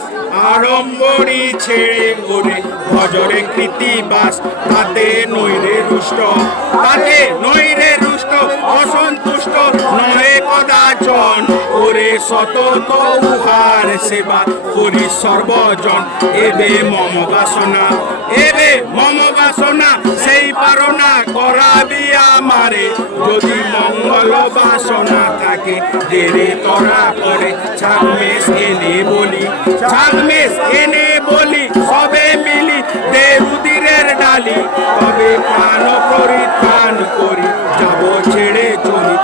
দাস আড়ম্বরী ছেড়ে ওরে ভজরে কৃতিবাস তাতে নৈরে রুষ্ট অসন্তুষ্ট নয় কদাচন ওরে সতত উহার সেবা করি সর্বজন এবে মম বাসনা সেই পারনা করাবি আমারে যদি মঙ্গল বাসনা থাকে দেরে তরা করে ছাগমেশ এনে বলি সবে মিলি দে রুদিরের ডালি তবে প্রাণ পরিত্রাণ করি যাব ছেড়ে চলি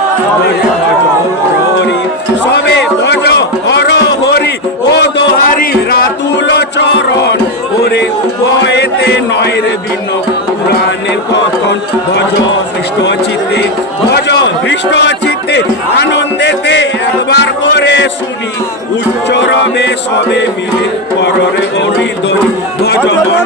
সবে ভজ হর হরি ও দোহারি রাতুল চরণ ওরে উভয়েতে নয় রে ভিন্ন পুরাণের কথন ভজ হৃষ্ট চিত্তে আনন্দেতে একবার করে শুনি উচ্চ রবে সবে মিলে কররে হরি দরি ভজ মন